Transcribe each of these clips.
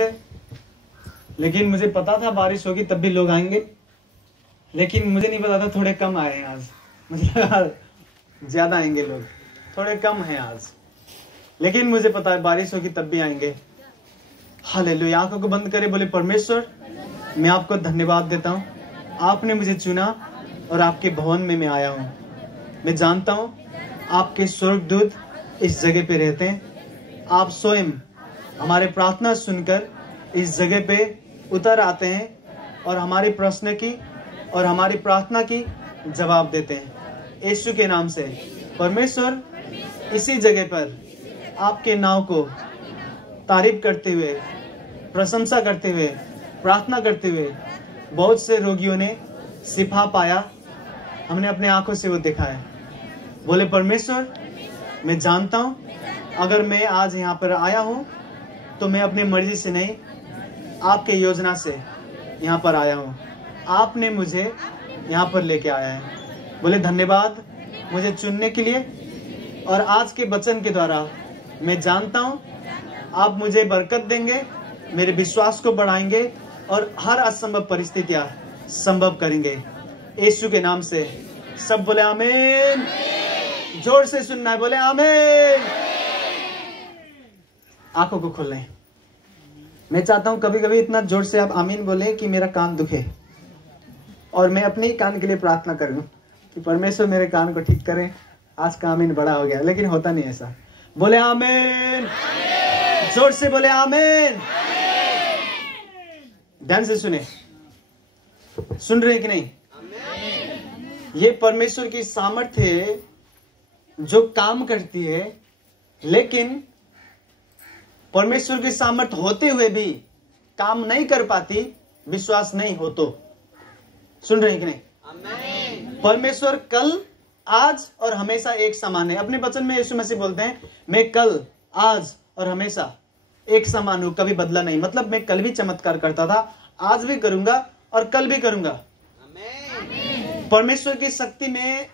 से, लेकिन मुझे पता था बारिश होगी तब भी लोग आएंगे, लेकिन मुझे नहीं पता था थोड़े कम आए हैं आज। मतलब ज्यादा आएंगे लोग, थोड़े कम हैं आज, लेकिन मुझे पता है बारिश होगी तब भी आएंगे। हालेलुया। आंखों को बंद करे, बोले परमेश्वर मैं आपको धन्यवाद देता हूँ, आपने मुझे चुना और आपके भवन में मैं आया हूँ। मैं जानता हूँ आपके स्वर्गदूत इस जगह पे रहते हैं। आप स्वयं हमारे प्रार्थना सुनकर इस जगह पे उतर आते हैं और हमारे प्रश्न की और हमारी प्रार्थना की जवाब देते हैं। यीशु के नाम से परमेश्वर इसी जगह पर आपके नाम को तारीफ करते हुए, प्रशंसा करते हुए, प्रार्थना करते हुए बहुत से रोगियों ने शिफा पाया। हमने अपने आंखों से वो देखा है। बोले परमेश्वर मैं जानता हूँ अगर मैं आज यहाँ पर आया हूँ तो मैं अपनी मर्जी से नहीं, आपके योजना से यहाँ पर आया हूँ। आपने मुझे यहाँ पर लेके आया है। बोले धन्यवाद मुझे चुनने के लिए। और आज के वचन के द्वारा मैं जानता हूँ आप मुझे बरकत देंगे, मेरे विश्वास को बढ़ाएंगे और हर असंभव परिस्थितियां संभव करेंगे। यीशु के नाम से सब बोले आमीन। जोर से सुनना है, बोले आमीन। आंखों को खोल लें। मैं चाहता हूं कभी कभी इतना जोर से आप आमीन बोले कि मेरा कान दुखे और मैं अपने ही कान के लिए प्रार्थना करूं कि परमेश्वर मेरे कान को ठीक करें। आज का आमीन बड़ा हो गया, लेकिन होता नहीं ऐसा। बोले आमीन, जोर से बोले आमीन। ध्यान से सुने, सुन रहे कि नहीं? ये परमेश्वर की सामर्थ्य है जो काम करती है, लेकिन परमेश्वर की सामर्थ्य होते हुए भी काम नहीं कर पाती, विश्वास नहीं हो तो। सुन रहे कि नहीं? परमेश्वर कल, आज और हमेशा एक समान है। अपने वचन में यीशु मसीह बोलते हैं मैं कल, आज और हमेशा एक समान हूं, कभी बदला नहीं। मतलब मैं कल भी चमत्कार करता था, आज भी करूंगा और कल भी करूंगा। परमेश्वर की शक्ति में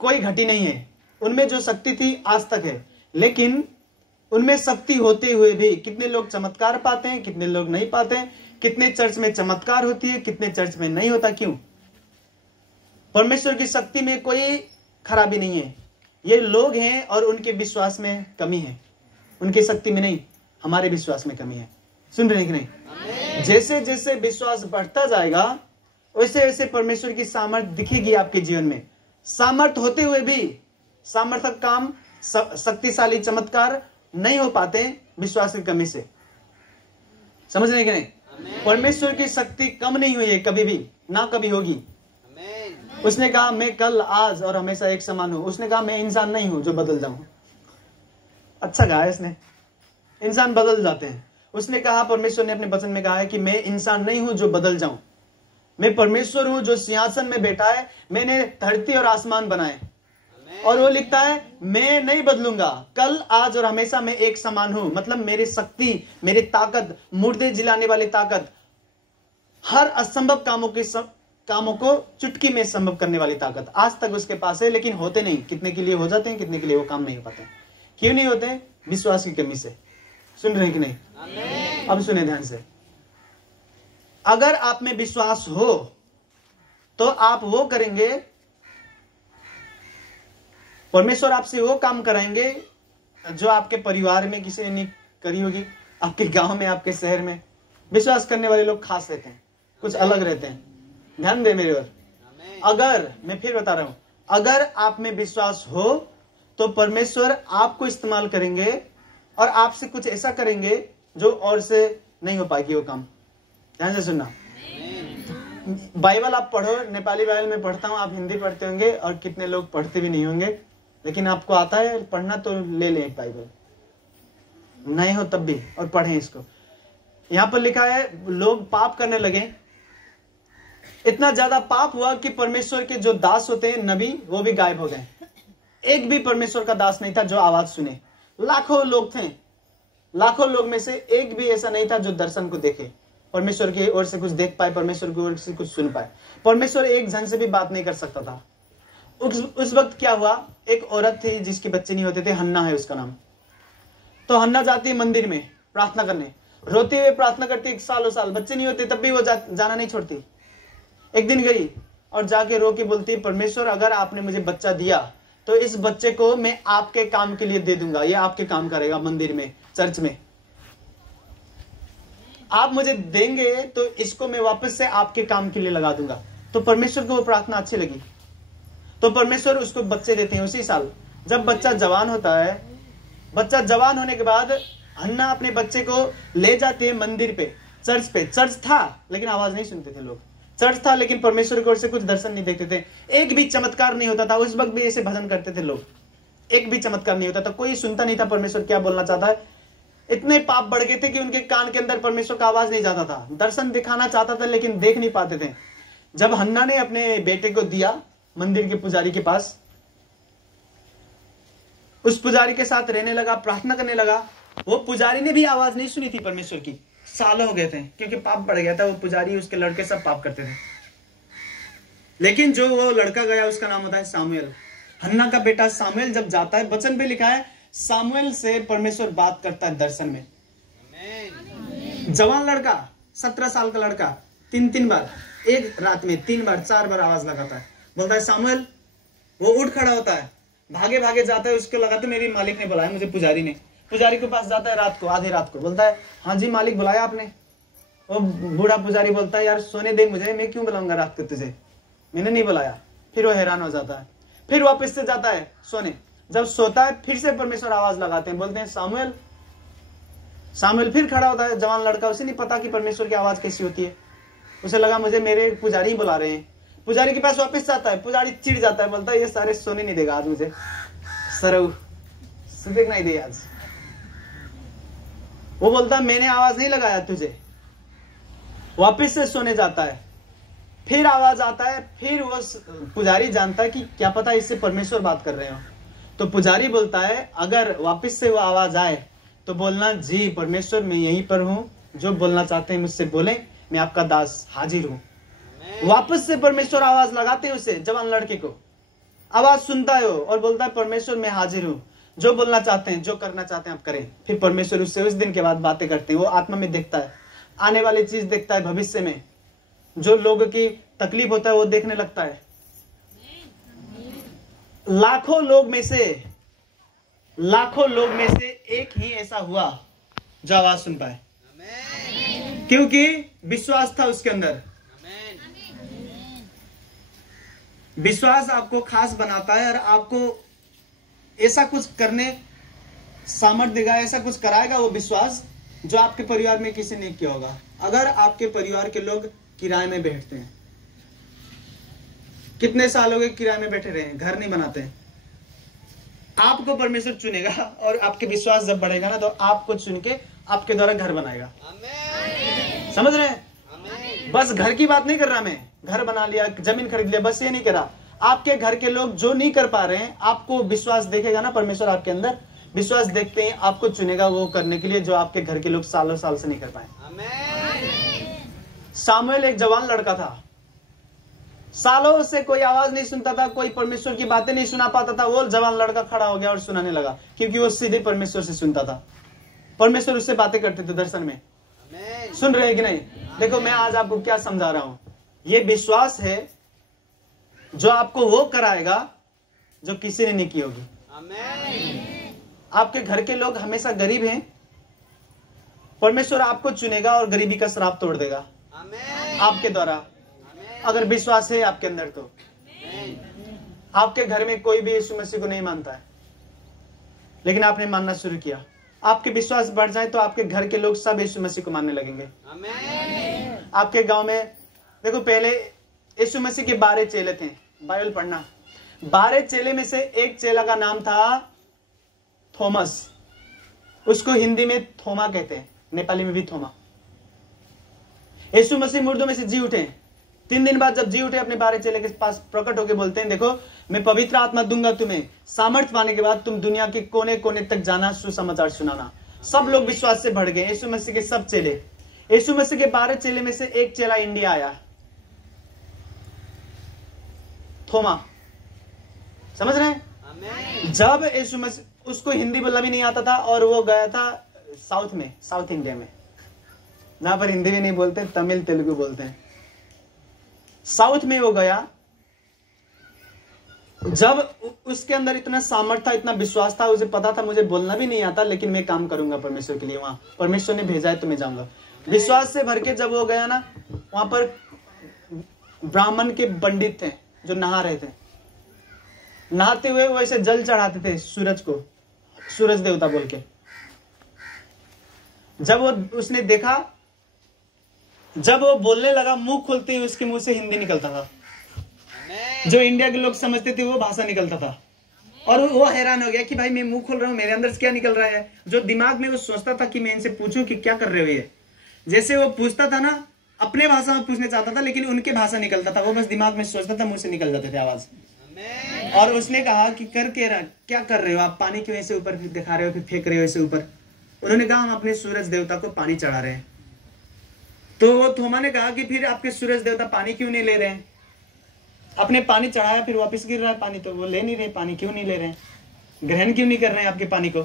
कोई घटी नहीं है। उनमें जो शक्ति थी आज तक है, लेकिन उनमें शक्ति होते हुए भी कितने लोग चमत्कार पाते हैं, कितने लोग नहीं पाते हैं। कितने चर्च में चमत्कार होती है, कितने चर्च में नहीं होता। क्यों? परमेश्वर की शक्ति में कोई खराबी नहीं है। ये लोग हैं और उनके विश्वास में कमी है। उनकी शक्ति में नहीं, हमारे विश्वास में कमी है। सुन रहे हैं कि नहीं? जैसे जैसे विश्वास बढ़ता जाएगा वैसे वैसे परमेश्वर की सामर्थ्य दिखेगी आपके जीवन में। सामर्थ्य होते हुए भी सामर्थक काम, शक्तिशाली चमत्कार नहीं हो पाते विश्वास की कमी से। समझ रहे हैं कि नहीं? परमेश्वर की शक्ति कम नहीं हुई है कभी भी, ना कभी होगी। उसने कहा मैं कल, आज और हमेशा एक समान हूं। उसने कहा मैं इंसान नहीं हूं जो बदल जाऊं। अच्छा कहा इसने, इंसान बदल जाते हैं। उसने कहा, परमेश्वर ने अपने वचन में कहा है कि मैं इंसान नहीं हूं जो बदल जाऊं। मैं परमेश्वर हूं जो सिंहासन में बैठा है। मैंने धरती और आसमान बनाए। और वो लिखता है मैं नहीं बदलूंगा, कल, आज और हमेशा मैं एक समान हूं। मतलब मेरी शक्ति, मेरी ताकत, मुर्दे जिलाने वाली ताकत, हर असंभव कामों को चुटकी में संभव करने वाली ताकत आज तक उसके पास है, लेकिन होते नहीं। कितने के लिए हो जाते हैं, कितने के लिए वो काम नहीं हो पाते। क्यों नहीं होते? विश्वास की कमी से। सुन रहे कि नहीं? अब सुने ध्यान से। अगर आप में विश्वास हो तो आप वो करेंगे, परमेश्वर आपसे वो काम कराएंगे जो आपके परिवार में किसी ने नहीं करी होगी। आपके गांव में, आपके शहर में विश्वास करने वाले लोग खास रहते हैं, कुछ अलग रहते हैं। ध्यान दे मेरे ओर। अगर, मैं फिर बता रहा हूं, अगर आप में विश्वास हो तो परमेश्वर आपको इस्तेमाल करेंगे और आपसे कुछ ऐसा करेंगे जो और से नहीं हो पाएगी वो काम। ध्यान से सुनना। बाइबल आप पढ़ो, नेपाली बाइबल में पढ़ता हूं, आप हिंदी पढ़ते होंगे और कितने लोग पढ़ते भी नहीं होंगे, लेकिन आपको आता है पढ़ना तो ले लें एक बाइबल, नहीं हो तब भी, और पढ़ें इसको। यहां पर लिखा है लोग पाप करने लगे। इतना ज्यादा पाप हुआ कि परमेश्वर के जो दास होते हैं, नबी, वो भी गायब हो गए। एक भी परमेश्वर का दास नहीं था जो आवाज सुने। लाखों लोग थे, लाखों लोग में से एक भी ऐसा नहीं था जो दर्शन को देखे, परमेश्वर की ओर से कुछ देख पाए, परमेश्वर की ओर से कुछ सुन पाए। परमेश्वर एक जन से भी बात नहीं कर सकता था। उस वक्त क्या हुआ, एक औरत थी जिसके बच्चे नहीं होते थे, हन्ना है उसका नाम। तो हन्ना जाती है मंदिर में प्रार्थना करने, रोते हुए प्रार्थना करती, 1 सालों साल बच्चे नहीं होते, तब भी वो जाना नहीं छोड़ती। एक दिन गई और जाके रो के बोलती, परमेश्वर अगर आपने मुझे बच्चा दिया तो इस बच्चे को मैं आपके काम के लिए दे दूंगा, ये आपके काम करेगा मंदिर में, चर्च में। आप मुझे देंगे तो इसको मैं वापस से आपके काम के लिए लगा दूंगा। तो परमेश्वर को वो प्रार्थना अच्छी लगी, तो परमेश्वर उसको बच्चे देते हैं उसी साल। जब बच्चा जवान होता है, बच्चा जवान होने के बाद हन्ना अपने बच्चे को ले जाती है मंदिर पे, चर्च पे। चर्च था लेकिन आवाज नहीं सुनते थे लोग, चर्च था लेकिन परमेश्वर की ओर से कुछ दर्शन नहीं देखते थे, एक भी चमत्कार नहीं होता था। उस वक्त भी ऐसे भजन करते थे लोग, एक भी चमत्कार नहीं होता था, कोई सुनता नहीं था परमेश्वर क्या बोलना चाहता है। इतने पाप बढ़ गए थे कि उनके कान के अंदर परमेश्वर का आवाज नहीं जाता था, दर्शन दिखाना चाहता था लेकिन देख नहीं पाते थे। जब हन्ना ने अपने बेटे को दिया मंदिर के पुजारी के पास, उस पुजारी के साथ रहने लगा, प्रार्थना करने लगा। वो पुजारी ने भी आवाज नहीं सुनी थी परमेश्वर की, सालों हो गए थे क्योंकि पाप बढ़ गया था। वो पुजारी उसके लड़के सब पाप करते थे। लेकिन जो वो लड़का गया उसका नाम होता है सामुएल। हन्ना का बेटा सामुएल जब जाता है, वचन पे लिखा है सामुएल से परमेश्वर बात करता है दर्शन में। जवान लड़का, 17 साल का लड़का, 3 बार एक रात में 3 बार 4 बार आवाज लगाता है, बोलता है सामुएल। वो उठ खड़ा होता है, भागे भागे जाता है, उसको लगा तो मेरे मालिक ने बुलाया मुझे, पुजारी ने। पुजारी के पास जाता है रात को, आधी रात को, बोलता है हाँ जी मालिक बुलाया आपने। वो बूढ़ा पुजारी बोलता है यार सोने दे मुझे, मैं क्यों बुलाऊंगा रात को तुझे, मैंने नहीं बुलाया। फिर वो हैरान हो जाता है, फिर वापस से जाता है सोने। जब सोता है फिर से परमेश्वर आवाज लगाते हैं, बोलते हैं सामुएल। सामुएल फिर खड़ा होता है, जवान लड़का, उसे नहीं पता कि परमेश्वर की आवाज कैसी होती है। उसे लगा मुझे मेरे पुजारी बुला रहे हैं। पुजारी के पास वापस जाता है, पुजारी चिढ़ जाता है, बोलता है ये सारे सोने नहीं देगा आज मुझे, सरऊ सुबह नहीं दे आज। वो बोलता मैंने आवाज नहीं लगाया तुझे, वापस से सोने जाता है। फिर आवाज आता है, फिर वो पुजारी जानता है कि क्या पता इससे परमेश्वर बात कर रहे हो। तो पुजारी बोलता है अगर वापस से वो आवाज आए तो बोलना जी परमेश्वर मैं यहीं पर हूं, जो बोलना चाहते हैं मुझसे बोले, मैं आपका दास हाजिर हूं। वापस से परमेश्वर आवाज लगाते हैं उसे, जवान लड़के को आवाज सुनता है वो और बोलता है परमेश्वर मैं हाजिर हूं, जो बोलना चाहते हैं, जो करना चाहते हैं आप करें। फिर परमेश्वर उससे उस दिन के बाद बातें करते हैं। वो आत्मा में देखता है, आने वाली चीज देखता है, भविष्य में जो लोगों की तकलीफ होता है वो देखने लगता है। लाखों लोग में से एक ही ऐसा हुआ जो आवाज सुन पाए, क्योंकि विश्वास था उसके अंदर। विश्वास आपको खास बनाता है और आपको ऐसा कुछ करने सामर्थ्य देगा, ऐसा कुछ कराएगा वो विश्वास जो आपके परिवार में किसी ने किया होगा। अगर आपके परिवार के लोग किराए में बैठते हैं, कितने साल हो गए किराए में बैठे रहे हैं, घर नहीं बनाते हैं, आपको परमेश्वर चुनेगा और आपके विश्वास जब बढ़ेगा ना तो आपको चुन के आपके द्वारा घर बनाएगा। समझ रहे हैं? बस घर की बात नहीं कर रहा मैं, घर बना लिया, जमीन खरीद लिया, बस ये नहीं कर रहा। आपके घर के लोग जो नहीं कर पा रहे हैं, आपको विश्वास देखेगा ना परमेश्वर, आपके अंदर विश्वास देखते हैं, आपको चुनेगा वो करने के लिए जो आपके घर के लोग सालों साल से नहीं कर पाए। सामुएल एक जवान लड़का था, सालों से कोई आवाज नहीं सुनता था, कोई परमेश्वर की बातें नहीं सुना पाता था। वो जवान लड़का खड़ा हो गया और सुनाने लगा, क्योंकि वो सीधे परमेश्वर से सुनता था। परमेश्वर उससे बातें करते थे दर्शन में। सुन रहे हैं कि नहीं? देखो मैं आज आपको क्या समझा रहा हूं, ये विश्वास है जो आपको वो कराएगा जो किसी ने नहीं की होगी। आपके घर के लोग हमेशा गरीब हैं, परमेश्वर आपको चुनेगा और गरीबी का श्राप तोड़ देगा आपके द्वारा, अगर विश्वास है आपके अंदर। तो आपके घर में कोई भी यीशु मसीह को नहीं मानता है, लेकिन आपने मानना शुरू किया, आपके विश्वास बढ़ जाए तो आपके घर के लोग सब यीशु मसीह को मानने लगेंगे। आपके गांव में देखो, पहले यीशु मसीह के 12 चेले थे, बाइबल पढ़ना। 12 चेले में से एक चेला का नाम था थॉमस, उसको हिंदी में थोमा कहते हैं, नेपाली में भी थोमा। यीशु मसीह मुर्दों में से जी उठे, 3 दिन बाद जब जी उठे अपने 12 चेले के पास प्रकट होकर बोलते हैं देखो मैं पवित्र आत्मा दूंगा तुम्हें, सामर्थ्य पाने के बाद तुम दुनिया के कोने कोने तक जाना, सुसमाचार सुनाना। सब लोग विश्वास से बढ़ गए, यीशु मसीह के सब चेले। यीशु मसीह के 12 चेले में से एक चेला इंडिया आया, थोमा। समझ रहे हैं? जब यीशु मसीह, उसको हिंदी बोलना भी नहीं आता था और वो गया था साउथ में, साउथ इंडिया में, जहां पर हिंदी भी नहीं बोलते, तमिल तेलुगु बोलते हैं। साउथ में वो गया, जब उसके अंदर इतना सामर्थ्य था, इतना विश्वास था, उसे पता था मुझे बोलना भी नहीं आता लेकिन मैं काम करूंगा परमेश्वर के लिए, वहां परमेश्वर ने भेजा है तो मैं जाऊंगा। विश्वास से भर के जब वो गया ना, वहां पर ब्राह्मण के पंडित थे जो नहा रहे थे। नहाते हुए वो ऐसे जल चढ़ाते थे सूरज को, सूरज देवता बोल के। जब वो उसने देखा, जब वो बोलने लगा, मुंह खोलते ही उसके मुंह से हिंदी निकलता था। जो इंडिया के लोग समझते थे वो भाषा निकलता था। और वो हैरान हो गया कि भाई मैं मुंह खोल रहा हूँ, मेरे अंदर से क्या निकल रहा है। जो दिमाग में वो सोचता था कि मैं इनसे पूछूं कि क्या कर रहे हो ये, जैसे वो पूछता था ना, अपने भाषा में पूछने चाहता था लेकिन उनके भाषा निकलता था। वो बस दिमाग में सोचता था, मुंह से निकल जाते थे आवाज। और उसने कहा कि क्या कर रहे हो आप, पानी क्यों ऐसे ऊपर दिखा रहे हो, फिर फेंक रहे हो ऐसे ऊपर। उन्होंने कहा हम अपने सूरज देवता को पानी चढ़ा रहे हैं। तो वो थोमा ने कहा कि फिर आपके सूरज देवता पानी क्यों नहीं ले रहे हैं। अपने पानी चढ़ाया, फिर वापस गिर रहा है पानी, तो वो ले नहीं रहे पानी, क्यों नहीं ले रहे हैं, ग्रहण क्यों नहीं कर रहे हैं आपके पानी को।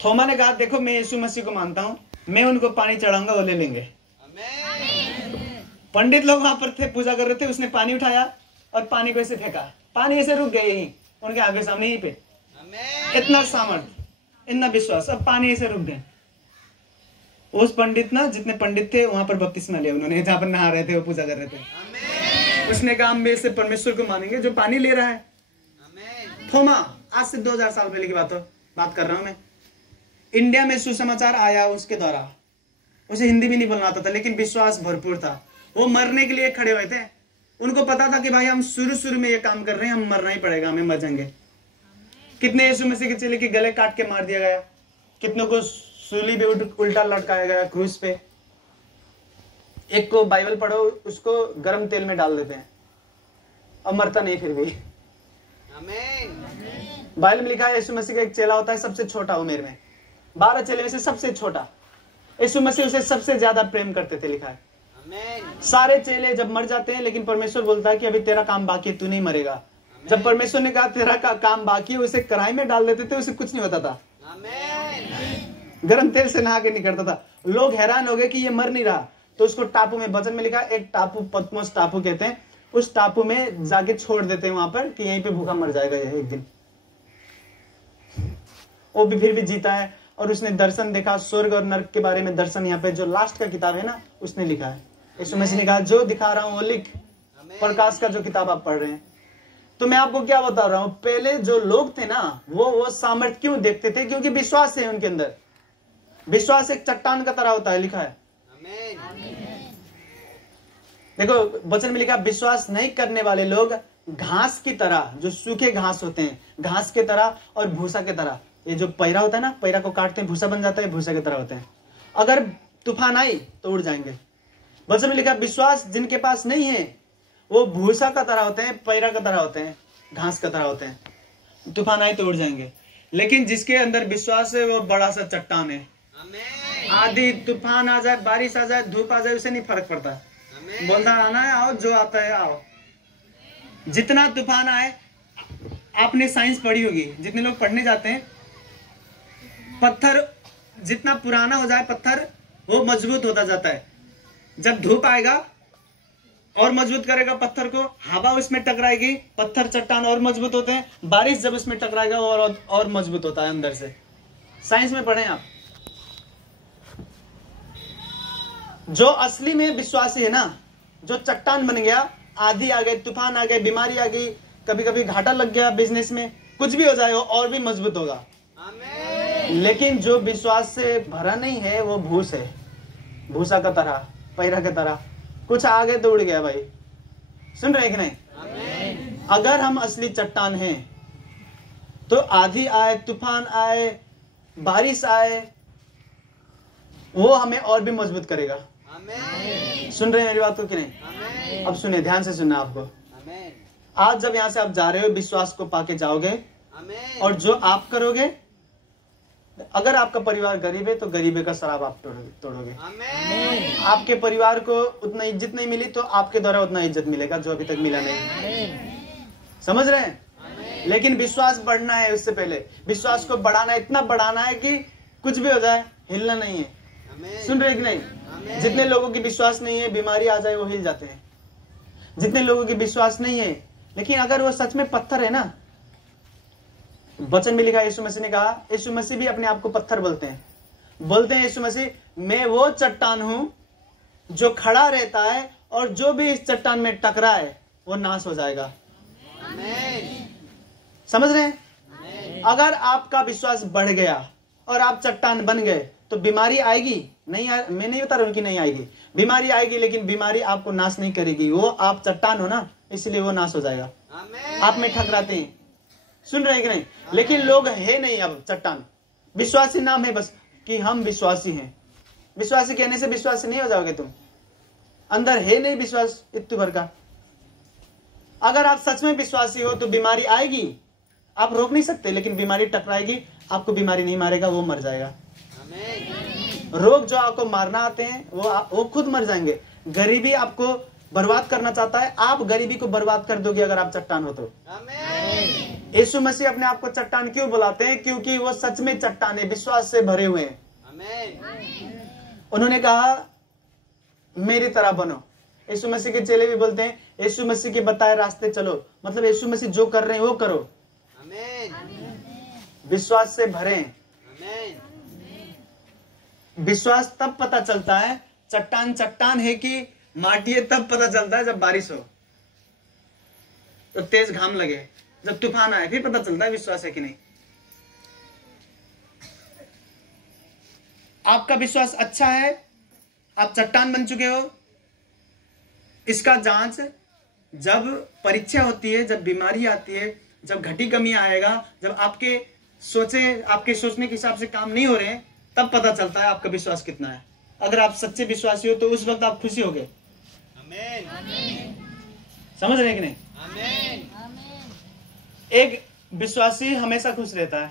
थोमा ने कहा देखो मैं यीशु मसीह को मानता हूं, मैं उनको पानी चढ़ाऊंगा, वो ले लेंगे। पंडित लोग वहां पर थे, पूजा कर रहे थे, उसने पानी उठाया और पानी को ऐसे फेंका, पानी ऐसे रुक गए यहीं उनके आगे सामने यहीं पे। इतना सामर्थ्य, इतना विश्वास, अब पानी ऐसे रुक गए। उस पंडित ना, जितने पंडित थे वहां पर बपतिस्मा लिया उन्होंने, जहां पर नहा रहे थे, वो पूजा कर रहे थे। उसने कहा हम से परमेश्वर को मानेंगे जो पानी ले रहा है। थोमा, आज से 2000 साल पहले की बात कर रहा हूं मैं। इंडिया में सुसमाचार आया उसके द्वारा, उसे हिंदी भी नहीं बोलना आता था लेकिन विश्वास भरपूर था। वो मरने के लिए खड़े हुए थे। उनको पता था कि भाई हम शुरू में ये काम कर रहे हैं, हम मरना ही पड़ेगा, हमें मर जाएंगे। कितने यीशु मसीह के चेले के गले काट के मार दिया गया, कितनों को सूली पे उल्टा लटकाया गया क्रूस पे। एक को बाइबल पढ़ो, उसको गर्म तेल में डाल देते हैं, अब मरता नहीं फिर भी। बाइबल में लिखा है यीशु मसीह का एक चेला होता है सबसे छोटा उम्र में, 12 चेले में से सबसे छोटा। यीशु मसीह उसे सबसे ज्यादा प्रेम करते थे, लिखा है। सारे चेले जब मर जाते हैं, लेकिन परमेश्वर बोलता है कि अभी तेरा काम बाकी है, तू नहीं मरेगा। जब परमेश्वर ने कहा तेरा काम बाकी है, उसे कढ़ाई में डाल देते थे, उसे कुछ नहीं होता था, गर्म तेल से नहा के नहीं करता था। लोग हैरान हो गए कि ये मर नहीं रहा, तो उसको टापू में, वचन में लिखा एक टापू, पद्मोस टापू कहते हैं, उस टापू में जाके छोड़ देते हैं वहां पर कि यहीं पे भूखा मर जाएगा ये एक दिन। वो भी फिर भी जीता है। और उसने दर्शन देखा, स्वर्ग और नरक के बारे में दर्शन, यहाँ पे जो लास्ट का किताब है ना, उसने लिखा है। यीशु मसीह ने कहा जो दिखा रहा हूं वो लिख, प्रकाश का जो किताब आप पढ़ रहे हैं। तो मैं आपको क्या बता रहा हूं, पहले जो लोग थे ना, वो सामर्थ्य क्यों देखते थे, क्योंकि विश्वास है उनके अंदर। विश्वास एक चट्टान का तरह होता है, लिखा है। देखो वचन में लिखा, विश्वास नहीं करने वाले लोग घास की तरह, जो सूखे घास होते हैं, घास के तरह और भूसा के तरह, ये जो पैरा होता है ना, पैरा को काटते हैं भूसा बन जाता है, भूसा की तरह होते हैं। अगर तूफान आई तो उड़ जाएंगे। वचन में लिखा विश्वास जिनके पास नहीं है वो भूसा का तरह होते हैं, पैरा का तरह होते हैं, घास का तरह होते हैं, तूफान आए तो उड़ जाएंगे। लेकिन जिसके अंदर विश्वास है वो बड़ा सा चट्टान है। आधी तूफान आ जाए, बारिश आ जाए, धूप आ जाए, उसे नहीं फर्क पड़ता। बोलता आना है आओ, जो आता है आओ। जितना तूफान आए, आपने साइंस पढ़ी होगी, जितने लोग पढ़ने जाते हैं, पत्थर जितना पुराना हो जाए पत्थर, वो मजबूत होता जाता है। जब धूप आएगा और मजबूत करेगा पत्थर को, हवा उसमें टकराएगी, पत्थर चट्टान और मजबूत होते हैं। बारिश जब उसमें टकराएगा और मजबूत होता है अंदर से। साइंस में पढ़े आप। जो असली में विश्वासी है ना, जो चट्टान बन गया, आंधी आ गई, तूफान आ गए, बीमारी आ गई, कभी कभी घाटा लग गया बिजनेस में, कुछ भी हो जाए वो और भी मजबूत होगा। लेकिन जो विश्वास से भरा नहीं है वो भूस है, भूसा का तरह, पैरा की तरह, कुछ आ गए तो उड़ गया। भाई सुन रहे कि नहीं? अगर हम असली चट्टान हैं तो आंधी आए, तूफान आए, बारिश आए, वो हमें और भी मजबूत करेगा। सुन रहे हैं मेरी बात को कि नहीं? अब सुने, ध्यान से सुनना आपको। आज जब यहां से आप जा रहे हो, विश्वास को पाके जाओगे, और जो आप करोगे, अगर आपका परिवार गरीब है तो गरीबी का शराब आप तोड़ोगे। आपके परिवार को उतना इज्जत नहीं मिली तो आपके द्वारा उतना इज्जत मिलेगा जो अभी तक मिला नहीं। समझ रहे हैं? लेकिन विश्वास बढ़ना है, उससे पहले विश्वास को बढ़ाना है, इतना बढ़ाना है कि कुछ भी हो जाए हिलना नहीं है। सुन रहे कि नहीं? जितने लोगों की विश्वास नहीं है, बीमारी आ जाए वो हिल जाते हैं। जितने लोगों की विश्वास नहीं है, लेकिन अगर वो सच में पत्थर है ना, वचन में लिखा, यीशु मसीह ने कहा, यीशु मसीह भी अपने आप को पत्थर बोलते हैं यीशु मसीह, मैं वो चट्टान हूं जो खड़ा रहता है और जो भी इस चट्टान में टकराए वो नाश हो जाएगा। समझ रहे हैं? अगर आपका विश्वास बढ़ गया और आप चट्टान बन गए तो बीमारी आएगी नहीं? मैं नहीं बता रहा हूं कि नहीं आएगी, बीमारी आएगी, लेकिन बीमारी आपको नाश नहीं करेगी। वो आप चट्टान हो ना, इसलिए वो नाश हो जाएगा। आप में ठकराते हैं। सुन रहे हैं कि नहीं? लेकिन लोग है नहीं अब चट्टान, विश्वासी नाम है बस कि हम विश्वासी हैं। विश्वासी कहने से विश्वासी नहीं हो जाओगे तुम, अंदर है नहीं विश्वास इत्तू भर का। अगर आप सच में विश्वासी हो तो बीमारी आएगी, आप रोक नहीं सकते, लेकिन बीमारी टकराएगी, आपको बीमारी नहीं मारेगा, वो मर जाएगा। रोग जो आपको मारना आते हैं वो खुद मर जाएंगे। गरीबी आपको बर्बाद करना चाहता है, आप गरीबी को बर्बाद कर दोगे अगर आप चट्टान हो तो। यीशु मसीह अपने आप को चट्टान क्यों बुलाते हैं? क्योंकि वो सच में चट्टान है, विश्वास से भरे हुए हैं। उन्होंने कहा मेरी तरह बनो। यीशु मसीह के चेले भी बोलते हैं यीशु मसीह के बताए रास्ते चलो, मतलब यीशु मसीह जो कर रहे हैं वो करो। विश्वास से भरे। विश्वास तब पता चलता है चट्टान चट्टान है कि माटी है, तब पता चलता है जब बारिश हो, तो तेज घाम लगे, जब तूफान आए, फिर पता चलता है विश्वास है कि नहीं। आपका विश्वास अच्छा है, आप चट्टान बन चुके हो, इसका जांच जब परीक्षा होती है, जब बीमारी आती है, जब घटी कमी आएगा, जब आपके सोचने के हिसाब से काम नहीं हो रहे हैं, तब पता चलता है आपका विश्वास कितना है। अगर आप सच्चे विश्वासी हो तो उस वक्त आप खुशी होगे। समझ रहे कि नहीं? एक विश्वासी हमेशा खुश रहता है,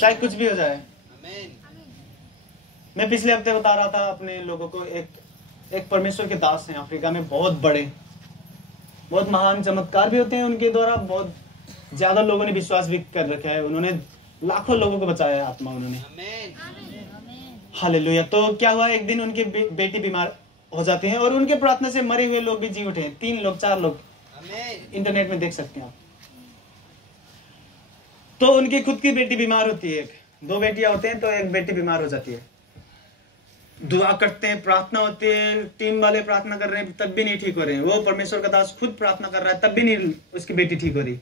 चाहे कुछ भी हो जाए। मैं पिछले हफ्ते बता रहा था अपने लोगों को, एक परमेश्वर के दास हैं अफ्रीका में, बहुत बड़े, बहुत महान चमत्कार भी होते हैं उनके द्वारा, बहुत ज्यादा लोगों ने विश्वास भी कर रखा है, उन्होंने लाखों लोगों को बचाया है आत्मा उन्होंने। हालेलुया। तो क्या हुआ, एक दिन उनकी बेटी बीमार हो जाती है और उनके प्रार्थना से मरे हुए लोग भी जी उठे, 3 लोग 4 लोग, इंटरनेट में देख सकते हैं आप। तो उनकी खुद की बेटी बीमार होती है, 2 बेटियां होते हैं तो एक बेटी बीमार हो जाती है। दुआ करते हैं, प्रार्थना होती है, टीम वाले प्रार्थना कर रहे हैं, तब भी नहीं ठीक हो रहे हैं। वो परमेश्वर का दास खुद प्रार्थना कर रहा है, तब भी नहीं उसकी बेटी ठीक हो रही।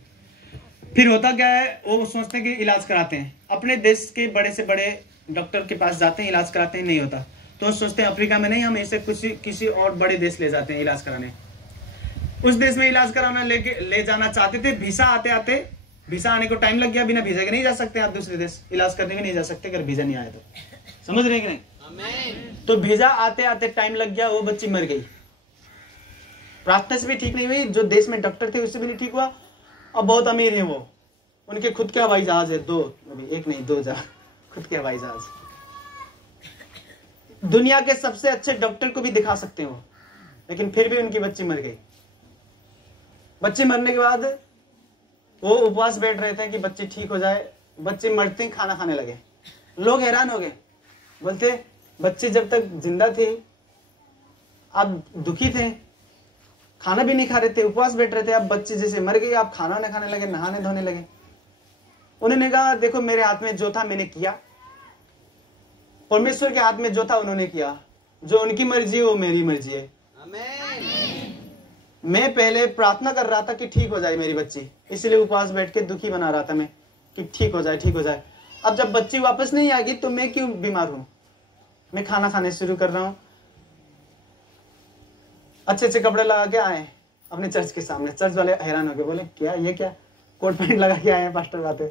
फिर होता क्या है, वो सोचते हैं कि इलाज कराते हैं, अपने देश के बड़े से बड़े डॉक्टर के पास जाते हैं, इलाज कराते हैं, नहीं होता तो सोचते हैं अफ्रीका में नहीं, हम इसे किसी और बड़े देश ले जाते हैं इलाज कराने। उस देश में इलाज कराना ले जाना चाहते थे, वीसा आने को टाइम लग गया, बिना वीजा के नहीं जा सकते आप दूसरे देश, इलाज करने भी नहीं जा सकते अगर वीजा नहीं आया तो। समझ रहे कि नहीं? तो वीजा आते आते टाइम लग गया, वो बच्ची मर गई। प्रार्थना से भी ठीक नहीं हुई, जो देश में डॉक्टर थे उससे भी नहीं ठीक हुआ। अब बहुत अमीर है वो, उनके खुद के हवाई जहाज है, 2, अभी 1 नहीं 2 खुद के हवाई जहाज। दुनिया के सबसे अच्छे डॉक्टर को भी दिखा सकते हो, लेकिन फिर भी उनकी बच्ची मर गई। बच्ची मरने के बाद वो उपवास बैठ रहे थे कि बच्ची ठीक हो जाए, बच्ची मरते ही खाना खाने लगे। लोग हैरान हो गए, बोलते बच्ची जब तक जिंदा थी आप दुखी थे, खाना भी नहीं खा रहे थे, उपवास बैठ रहे थे, अब बच्ची जैसे मर गई आप खाना न खाने लगे, नहाने धोने लगे। उन्होंने कहा देखो मेरे हाथ में जो था मैंने किया, परमेश्वर के हाथ में जो था उन्होंने किया, जो उनकी मर्जी है वो मेरी मर्जी है। मैं पहले प्रार्थना कर रहा था कि ठीक हो जाए मेरी बच्ची, इसलिए उपवास बैठ के दुखी बना रहा था मैं कि ठीक हो जाए ठीक हो जाए। अब जब बच्ची वापस नहीं आएगी तो मैं क्यों बीमार हूं, मैं खाना खाने शुरू कर रहा हूं। अच्छे अच्छे कपड़े लगा के आए अपने चर्च के सामने, चर्च वाले हैरान हो गए, बोले क्या ये क्या कोट पैंट लगा के आए हैं पास्टर बातें,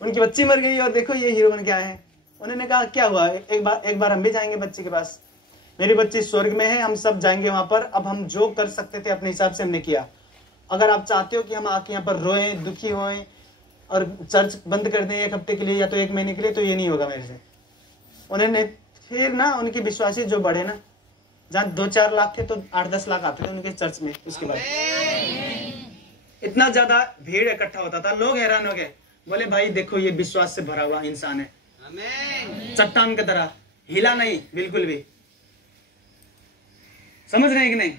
उनकी बच्ची मर गई और देखो ये हीरो बन के आए हैं। उन्होंने कहा क्या हुआ, एक बार हम भी जाएंगे बच्ची के पास, मेरी बच्ची स्वर्ग में है, हम सब जाएंगे वहां पर। अब हम जो कर सकते थे अपने हिसाब से हमने किया, अगर आप चाहते हो कि हम आके यहाँ पर रोएं, दुखी होएं और चर्च बंद कर दें 1 हफ्ते के लिए या तो 1 महीने के लिए, तो ये नहीं होगा मेरे से। उन्होंने फिर ना उनके विश्वासी जो बढ़े ना, जहाँ 2-4 लाख थे तो 8-10 लाख आते थे उनके चर्च में। उसके बाद इतना ज्यादा भीड़ इकट्ठा होता था, लोग हैरान हो गए, बोले भाई देखो ये विश्वास से भरा हुआ इंसान है, चट्टान की तरह हिला नहीं बिल्कुल भी। समझ रहे हैं कि नहीं?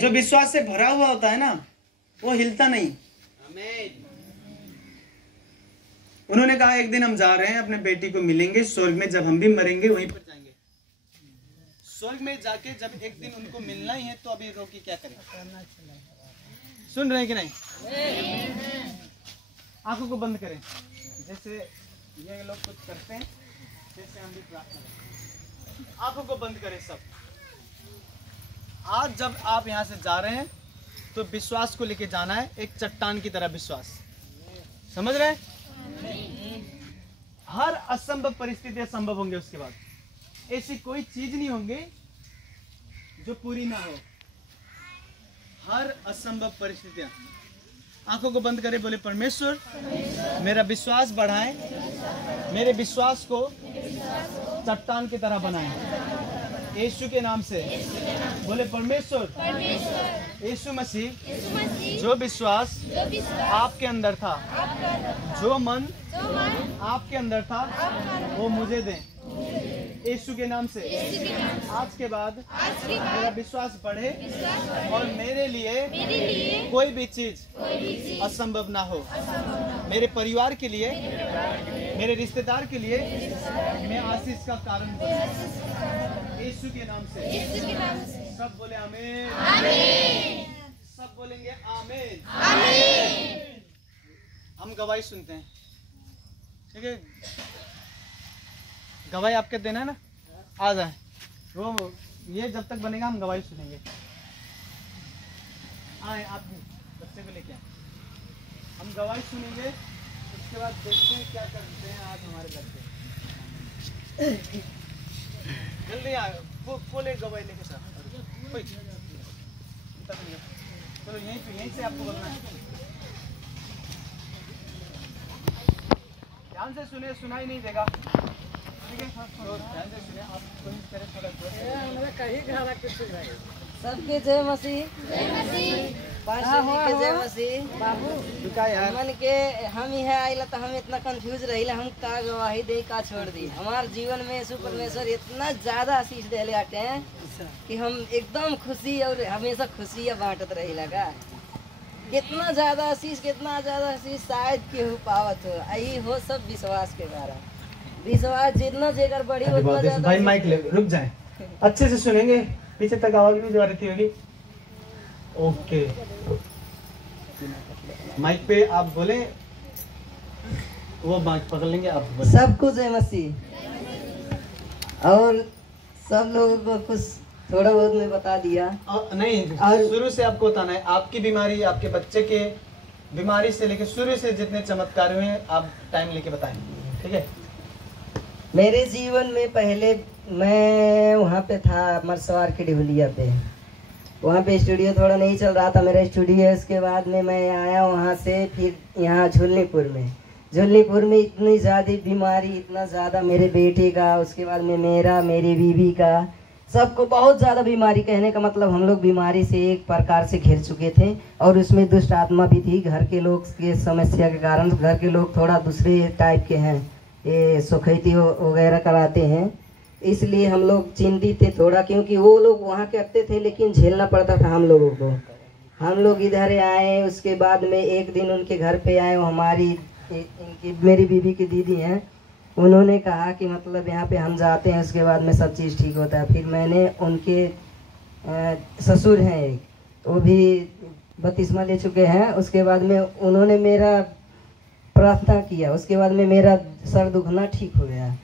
जो विश्वास से भरा हुआ होता है ना वो हिलता नहीं। उन्होंने कहा एक दिन हम जा रहे हैं अपने बेटी को मिलेंगे स्वर्ग में, जब हम भी मरेंगे वहीं पर जाएंगे स्वर्ग में जाके। जब एक दिन उनको मिलना ही है तो अभी रोकी क्या करें? सुन रहे हैं कि नहीं? आंखों को बंद करें जैसे ये लोग कुछ करते हैं, जैसे हम भी प्रार्थना करें। आंखों को बंद करें सब। आज जब आप यहाँ से जा रहे हैं तो विश्वास को लेके जाना है, एक चट्टान की तरह विश्वास। समझ रहे हैं? हर असंभव परिस्थितियां संभव होंगे। उसके बाद ऐसी कोई चीज नहीं होंगी जो पूरी ना हो। हर असंभव परिस्थितियां। आंखों को बंद करें, बोले परमेश्वर मेरा विश्वास बढ़ाएं, मेरे विश्वास को चट्टान की तरह बनाएं यीशु के नाम से। बोले परमेश्वर यीशु मसीह जो विश्वास आपके अंदर था, जो मन आपके अंदर था वो मुझे दें यीशु के नाम से। आज के बाद मेरा विश्वास बढ़े और मेरे लिए कोई भी चीज असंभव ना हो। मेरे परिवार के लिए, मेरे रिश्तेदार के लिए मैं आशीष का कारण बनूं यीशु के नाम से। सब बोले आमीन। सब बोलेंगे आमीन। हम गवाही सुनते हैं, ठीक है? गवाही आपके देना है ना, आ जाए। वो ये जब तक बनेगा हम गवाही सुनेंगे। आए आप बच्चे को लेके आए, हम गवाही सुनेंगे। उसके बाद देखते हैं क्या करते हैं आज हमारे लड़के। जल्दी आए, बोले गवाही लेके सर। चलो यहीं से आपको बोलना है। ध्यान से सुने, सुनाई नहीं देगा। सबके जय मसीह, के जय मसीह। मन के हम यहाँ आइला तो हम इतना कंफ्यूज रही, हम का गवाही दे का छोड़ दी। हमारे जीवन में यीशु परमेश्वर इतना ज्यादा आशीष दे आते हैं कि हम एकदम खुशी और हमेशा खुशियाँ बांटत रही लगा। कितना ज्यादा आशीष, कितना ज्यादा आशीष शायद केहू पावत हो। यही हो सब विश्वास के कारण। विश्वास जितना जेकर बड़ी उतना ज्यादा। भाई माइक ले, रुक जाए, अच्छे से सुनेंगे, पीछे तक आवाज नहीं जा रही होगी। ओके, माइक पे आप बोले, वो माइक पकड़ लेंगे, आप बोले। सबको जय मसीह। और सब लोगों को कुछ थोड़ा बहुत मैं बता दिया। नहीं, शुरू से आपको बताना है। आपकी बीमारी, आपके बच्चे के बीमारी से लेकर शुरू से जितने चमत्कार हुए आप टाइम लेके बताएं, ठीक है? मेरे जीवन में पहले मैं वहाँ पे था मरसवार के डिहुलिया पे। वहाँ पे स्टूडियो थोड़ा नहीं चल रहा था मेरा स्टूडियो। उसके बाद में मैं आया वहाँ से, फिर यहाँ झुलनीपुर में इतनी ज़्यादा बीमारी, इतना ज़्यादा मेरे बेटे का, उसके बाद में मेरी बीवी का, सबको बहुत ज़्यादा बीमारी। कहने का मतलब हम लोग बीमारी से एक प्रकार से घिर चुके थे और उसमें दुष्ट आत्मा भी थी। घर के लोग के समस्या के कारण, घर के लोग थोड़ा दूसरे टाइप के हैं, ये सुखैती वगैरह कराते हैं, इसलिए हम लोग चिंतित थे थोड़ा, क्योंकि वो लोग वहाँ करते थे लेकिन झेलना पड़ता था हम लोगों को। हम लोग इधर आए, उसके बाद में एक दिन उनके घर पे आए। वो मेरी बीवी की दीदी हैं, उन्होंने कहा कि मतलब यहाँ पे हम जाते हैं, उसके बाद में सब चीज़ ठीक होता है। फिर मैंने उनके ससुर हैं एक, वो भी बपतिस्मा ले चुके हैं। उसके बाद में उन्होंने मेरा प्रार्थना किया, उसके बाद में मेरा सर दुखना ठीक हो गया।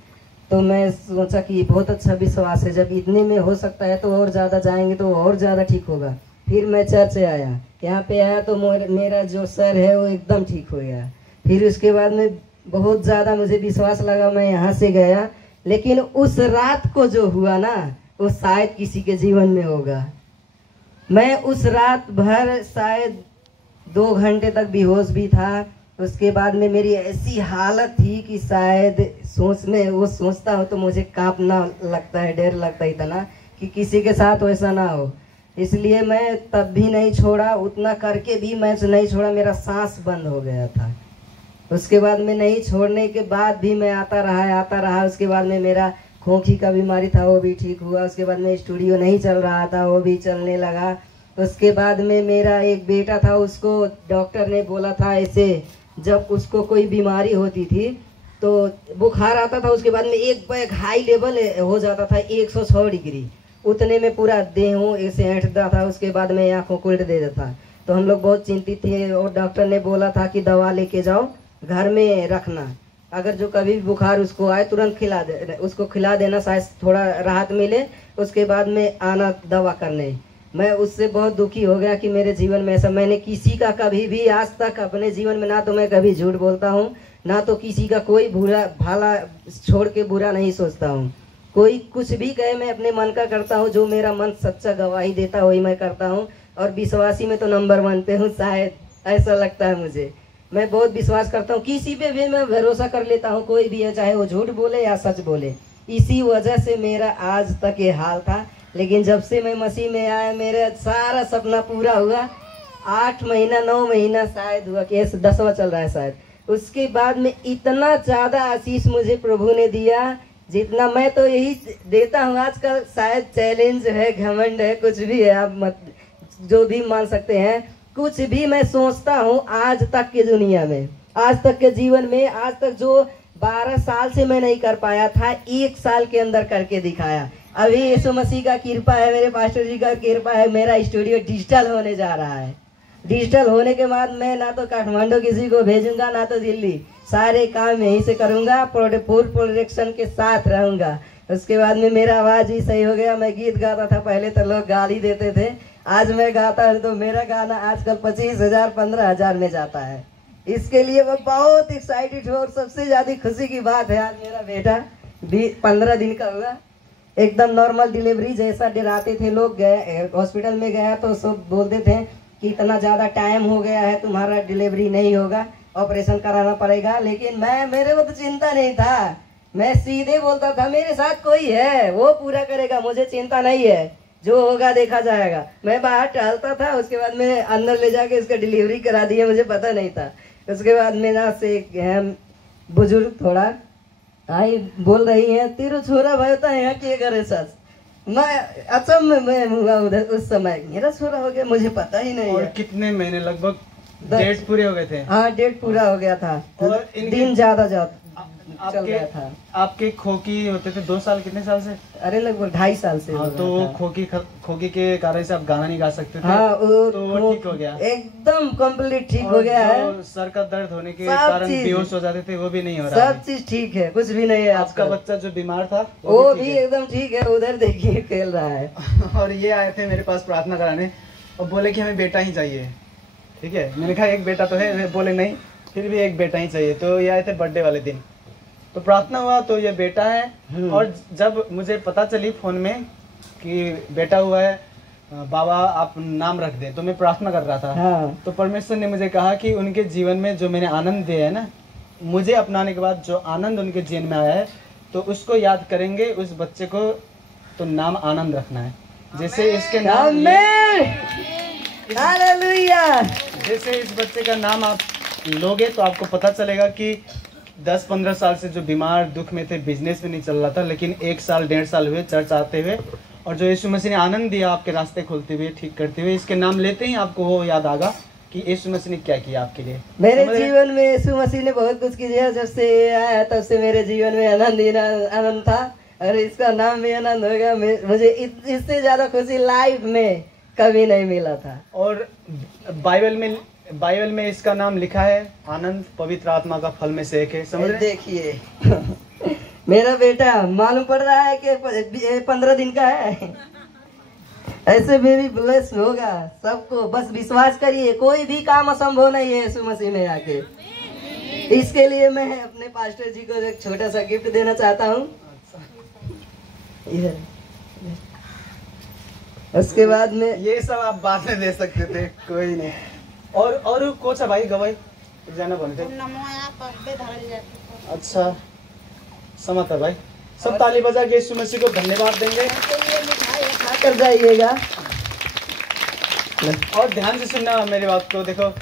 तो मैं सोचा कि बहुत अच्छा विश्वास है, जब इतने में हो सकता है तो और ज़्यादा जाएंगे तो और ज़्यादा ठीक होगा। फिर मैं चर्च आया, यहाँ पे आया तो मेरा जो सर है वो एकदम ठीक हो गया। फिर उसके बाद में बहुत ज़्यादा मुझे विश्वास लगा, मैं यहाँ से गया। लेकिन उस रात को जो हुआ ना, वो शायद किसी के जीवन में होगा। मैं उस रात भर शायद 2 घंटे तक बेहोश भी था। उसके बाद में मेरी ऐसी हालत थी कि शायद सोचता हो तो मुझे कांपना लगता है, डर लगता है इतना कि किसी के साथ वैसा ना हो। इसलिए मैं तब भी नहीं छोड़ा, उतना करके भी मैं नहीं छोड़ा। मेरा सांस बंद हो गया था, उसके बाद में नहीं छोड़ने के बाद भी मैं आता रहा। उसके बाद में मेरा खोखी का बीमारी था, वो भी ठीक हुआ। उसके बाद में स्टूडियो नहीं चल रहा था, वो भी चलने लगा। उसके बाद में मेरा एक बेटा था, उसको डॉक्टर ने बोला था ऐसे, जब उसको कोई बीमारी होती थी तो बुखार आता था, उसके बाद में एक बैग हाई लेवल हो जाता था 106 डिग्री, उतने में पूरा देह ऐसे ऐंठता था। उसके बाद में आँखों को उल्ट दे देता। तो हम लोग बहुत चिंतित थे और डॉक्टर ने बोला था कि दवा लेके जाओ, घर में रखना, अगर जो कभी भी बुखार उसको आए तुरंत उसको खिला देना, शायद थोड़ा राहत मिले, उसके बाद में आना दवा करने। मैं उससे बहुत दुखी हो गया कि मेरे जीवन में ऐसा, मैंने किसी का कभी भी आज तक अपने जीवन में, ना तो मैं कभी झूठ बोलता हूँ, ना तो किसी का कोई बुरा भला छोड़ के बुरा नहीं सोचता हूँ। कोई कुछ भी कहे मैं अपने मन का करता हूँ, जो मेरा मन सच्चा गवाही देता वही मैं करता हूँ। और विश्वासी में तो नंबर 1 पे हूँ, शायद ऐसा लगता है मुझे। मैं बहुत विश्वास करता हूँ, किसी पे भी मैं भरोसा कर लेता हूँ, कोई भी है, चाहे वो झूठ बोले या सच बोले। इसी वजह से मेरा आज तक ये हाल था। लेकिन जब से मैं मसीह में आया, मेरा सारा सपना पूरा हुआ। 8 महीना 9 महीना शायद हुआ कि 10वां चल रहा है शायद। उसके बाद में इतना ज़्यादा आशीष मुझे प्रभु ने दिया, जितना मैं तो यही देता हूँ आजकल। शायद चैलेंज है, घमंड है, कुछ भी है, आप मत जो भी मान सकते हैं। कुछ भी मैं सोचता हूँ आज तक की दुनिया में, आज तक के जीवन में, आज तक जो 12 साल से मैं नहीं कर पाया था, 1 साल के अंदर करके दिखाया। अभी यीशु मसीह का कृपा है, मेरे पास्टर जी का कृपा है, मेरा स्टूडियो डिजिटल होने जा रहा है। डिजिटल होने के बाद मैं ना तो काठमांडू किसी को भेजूंगा, ना तो दिल्ली, सारे काम यहीं से करूंगा, फुल प्रोडक्शन के साथ रहूंगा। उसके बाद में मेरा आवाज़ भी सही हो गया। मैं गीत गाता था पहले तो लोग गाली देते थे, आज मैं गाता हूँ तो मेरा गाना आजकल 25,000 15,000 में जाता है। इसके लिए मैं बहुत एक्साइटेड हूँ। और सबसे ज़्यादा खुशी की बात है, आज मेरा बेटा 15 दिन का हुआ, एकदम नॉर्मल डिलीवरी जैसा डराते थे लोग। गए हॉस्पिटल में गया तो सब बोलते थे कि इतना ज़्यादा टाइम हो गया है, तुम्हारा डिलीवरी नहीं होगा, ऑपरेशन कराना पड़ेगा। लेकिन मेरे को तो चिंता नहीं था, मैं सीधे बोलता था मेरे साथ कोई है, वो पूरा करेगा, मुझे चिंता नहीं है, जो होगा देखा जाएगा। मैं बाहर टहलता था, उसके बाद में अंदर ले जाके उसका डिलीवरी करा दिया, मुझे पता नहीं था। उसके बाद मेरा से बुजुर्ग थोड़ा आई बोल रही है, तेरा छोरा भाईता है क्या करे सच। मैं अचंभ में हुआ उधर उस समय, मेरा छोरा हो गया, मुझे पता ही नहीं। और कितने महीने, लगभग डेट पूरे हो गए थे? हाँ, डेट पूरा हो गया था, और दिन ज्यादा चल गया था। आपके खोखी होते थे 2 साल, कितने साल से? अरे लगभग 2.5 साल से। हाँ, तो खोखी के कारण से आप गाना नहीं गा सकते थे। हाँ, तो वो ठीक हो गया, एकदम कंप्लीट ठीक हो गया है। सर का दर्द होने के कारण बेहोश हो जाते थे, वो भी नहीं हो रहा है। सब चीज ठीक है, कुछ भी नहीं है। आपका बच्चा जो बीमार था वो भी एकदम ठीक है, उधर देखिए खेल रहा है। और ये आए थे मेरे पास प्रार्थना कराने और बोले कि हमें बेटा ही चाहिए। ठीक है, मैंने कहा एक बेटा तो है, बोले नहीं फिर भी एक बेटा ही चाहिए। तो ये आए थे बर्थडे वाले दिन, तो प्रार्थना हुआ तो ये बेटा है। और जब मुझे पता चली फोन में कि बेटा हुआ है, बाबा आप नाम रख दें, तो मैं प्रार्थना कर रहा था। हाँ। तो परमेश्वर ने मुझे कहा कि उनके जीवन में जो मैंने आनंद दिया है ना, मुझे अपनाने के बाद जो आनंद उनके जीवन में आया है, तो उसको याद करेंगे, उस बच्चे को तो नाम आनंद रखना है। जैसे इसके नाम, हालेलुया, जैसे इस बच्चे का नाम आप लोगे तो आपको पता चलेगा कि 10-15 साल से जो बीमार दुख में थे, बिजनेस में नहीं चल रहा था, लेकिन 1 साल 1.5 साल हुए चर्च आते हुए, और जो यीशु मसीह ने आनंद दिया आपके रास्ते खोलते हुए, ठीक करते हुए, इसके नाम लेते ही आपको वो याद आएगा कि यीशु मसीह ने क्या किया आपके लिए। मेरे जीवन में यीशु मसीह ने बहुत कुछ किया। जब से आया तब से मेरे जीवन में आनंद था, और इसका नाम भी आनंद हो गया। मुझे इससे ज्यादा खुशी लाइफ में कभी नहीं मिला था। और बाइबल में इसका नाम लिखा है, आनंद पवित्र आत्मा का फल में से एक है। समझ रहे? देखिए मेरा बेटा मालूम पड़ रहा है कि 15 दिन का है। ऐसे बेबी ब्लेस होगा सबको, बस विश्वास करिए, कोई भी काम असंभव नहीं है यीशु मसीह में आके। इसके लिए मैं अपने पास्टर जी को एक छोटा सा गिफ्ट देना चाहता हूँ। इधर उसके बाद में ये सब आप बाद में दे सकते थे, कोई नहीं। और कोचा भाई गवाई जाना बनते। अच्छा समझ है भाई, सब ताली बजा के यीशु मसीह को धन्यवाद देंगे। कर जाइएगा और ध्यान से सुनना मेरी बात को। देखो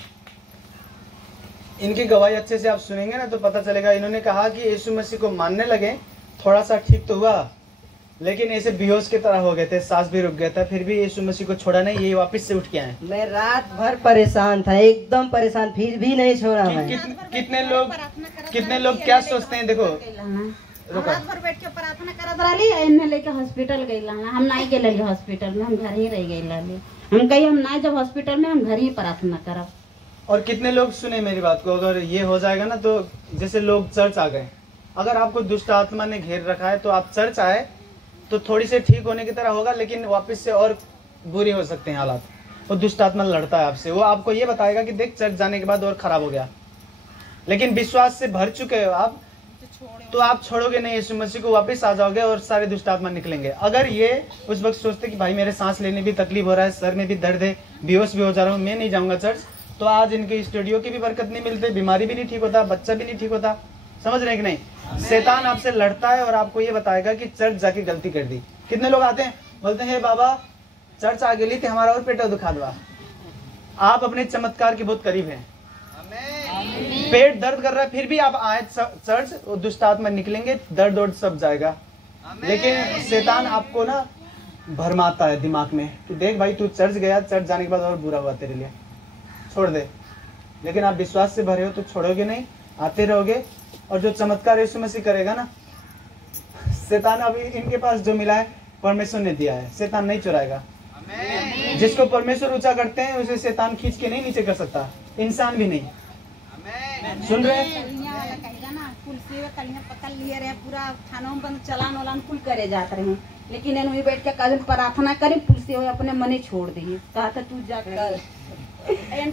इनकी गवाही अच्छे से आप सुनेंगे ना तो पता चलेगा। इन्होंने कहा कि यीशु मसीह को मानने लगे, थोड़ा सा ठीक तो हुआ, लेकिन ऐसे बेहोश की तरह हो गए थे, सांस भी रुक गया था, फिर भी यीशु मसीह को छोड़ा नहीं, ये वापस से उठ के आए। मैं रात भर परेशान था, एकदम परेशान, फिर भी नहीं छोड़ा मैं। कितने लोग क्या सोचते हैं, देखो रात भर बैठ के प्रार्थना करत रही, इन्हें लेके हॉस्पिटल गई, हम नहीं गेली हॉस्पिटल में, हम घर ही रह गई। हम कही हम नहीं जब हॉस्पिटल में, हम घर ही प्रार्थना करब। और कितने लोग सुने मेरी बात को, अगर ये हो जाएगा ना तो जैसे लोग चर्च आ गए, अगर आपको दुष्ट आत्मा ने घेर रखा है तो आप चर्च आए तो थोड़ी से ठीक होने की तरह होगा, लेकिन वापस से और बुरी हो सकते हैं हालात। वो दुष्ट आत्मा लड़ता है आपसे, वो आपको ये बताएगा कि देख चर्च जाने के बाद और खराब हो गया, लेकिन विश्वास से भर चुके हो आप तो आप छोड़ोगे नहीं यीशु मसीह को, वापस आ जाओगे और सारे दुष्ट आत्मा निकलेंगे। अगर ये उस वक्त सोचते कि भाई मेरे सांस लेने भी तकलीफ हो रहा है, सर में भी दर्द है, बेहोश भी हो जा रहा हूँ, मैं नहीं जाऊंगा चर्च, तो आज इनके स्टूडियो की भी बरकत नहीं मिलती, बीमारी भी नहीं ठीक होता, बच्चा भी नहीं ठीक होता। समझ रहे हैं कि नहीं? शैतान आपसे लड़ता है और आपको ये बताएगा कि चर्च जाके गलती कर दी। कितने लोग आते हैं बोलते हैं बाबा चर्च आ गई थी, हमारा और पेट दुखा दवा। आप अपने चमत्कार के बहुत करीब हैं। पेट दर्द कर रहा है फिर भी आप आए चर्च, वो दुष्ट आत्मा निकलेंगे, दर्द वर्द सब जाएगा। लेकिन शैतान आपको ना भरमाता है दिमाग में, तू देख भाई तू चर्च गया, चर्च जाने के बाद और बुरा हुआ तेरे लिए, छोड़ दे। लेकिन आप विश्वास से भरे हो तो छोड़ोगे नहीं, आते रहोगे। और जो चमत्कार यीशु मसीह करेगा ना, शैतान अभी इनके पास जो मिला है परमेश्वर ने दिया है, शैतान नहीं चुराएगा। जिसको परमेश्वर ऊंचा करते हैं उसे शैतान खींच के नहीं नीचे कर सकता, इंसान भी नहीं। सुन रहे पकड़ लिए रहे, पूरा थाना में बंद, चलान वलान कुल करे जाते रहे, लेकिन वही बैठ के काजन प्रार्थना करी, पुलिस अपने मने छोड़ दिए, कहा था तू जाकर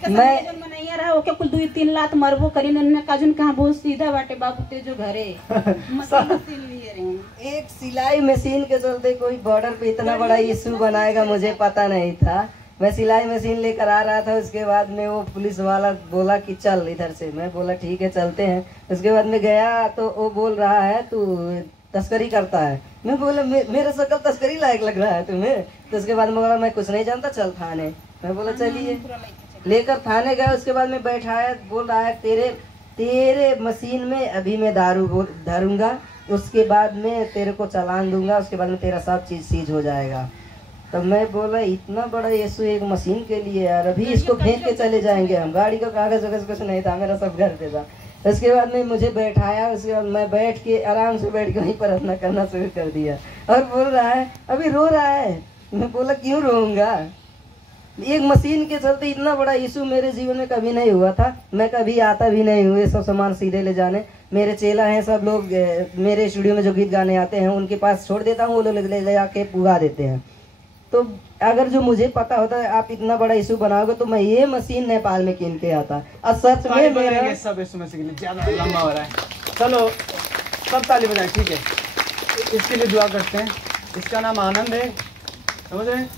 मैं रहा ओके कुल 2-3 लात मरबो करी, काजन कहाँ बहुत सीधा बाटे बाबू ते जो घरे मशीन लिए रहे। एक सिलाई मशीन के चलते कोई बॉर्डर पे इतना बड़ा इशू बनाएगा मुझे पता नहीं था। मैं सिलाई मशीन लेकर आ रहा था, उसके बाद में वो पुलिस वाला बोला कि चल इधर से, मैं बोला ठीक है चलते हैं। उसके बाद में गया तो वो बोल रहा है तू तस्करी करता है, मैं बोला मेरा शकल तस्करी लायक लग रहा है तुम्हें? तो उसके बाद में बोला मैं कुछ नहीं जानता, चल थाने। मैं बोला चलिए, लेकर थाने गया। उसके बाद में बैठाया, बोल रहा है तेरे मशीन में अभी मैं दारू धरूंगा, उसके बाद में तेरे को चालान दूंगा, उसके बाद में तेरा सब चीज सीज हो जाएगा। तो मैं बोला इतना बड़ा यीशु एक मशीन के लिए यार, अभी इसको फेंक के चले जाएंगे हम, गाड़ी का कागज वगैरह कुछ नहीं था, मेरा सब घर पे था। उसके बाद में मुझे बैठाया, उसके बाद मैं बैठ के आराम से बैठ के वहीं प्रार्थना करना शुरू कर दिया। और बोल रहा है अभी रो रहा है। मैं बोला क्यों रोऊंगा, एक मशीन के चलते इतना बड़ा इशू मेरे जीवन में कभी नहीं हुआ था, मैं कभी आता भी नहीं हुए सब सामान सीधे ले जाने। मेरे चेला हैं सब लोग, मेरे स्टूडियो में जो गीत गाने आते हैं उनके पास छोड़ देता हूँ, वो लोग ले जाके पुगा देते हैं। तो अगर जो मुझे पता होता है आप इतना बड़ा इशू बनाओगे तो मैं ये मशीन नेपाल में कीन के आता। और सच में मेरा सब यीशु मसीह के लिए ज्यादा लंबा हो रहा है। चलो सब ताली बजाएं, ठीक है? इसके लिए दुआ करते हैं। इसका नाम आनंद है, समझ रहे हैं?